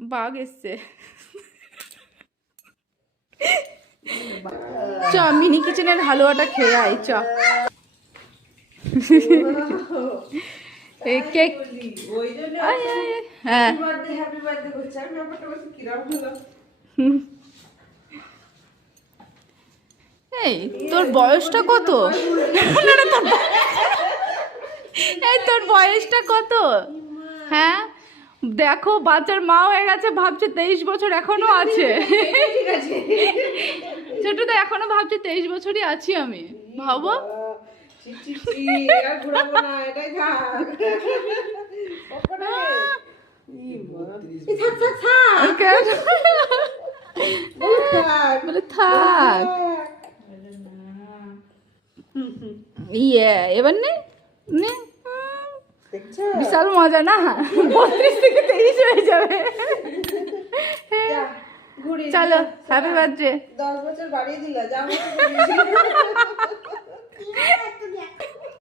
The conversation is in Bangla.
বাঘ এসছে। চ মিনি কিচেনের হালুয়াটা খেয়ে আই চ। কেক হ্যাঁ এই তোর বয়সটা কত? এই তোর বয়সটা কত? হ্যাঁ দেখো বাচ্চার মা হয়ে গেছে, ভাবছে 23 বছর এখনো আছে। ছোট তো এখনো ভাবছে 23 বছরই আছি আমি, ভাবো। বলে থাক ইয়ে এবার নে নে। বিশাল মজা না? 32 থেকে 23 হয়ে যাবে। চলো হ্যাপি বার্থডে। 10 বছর বাড়িয়ে দিলা।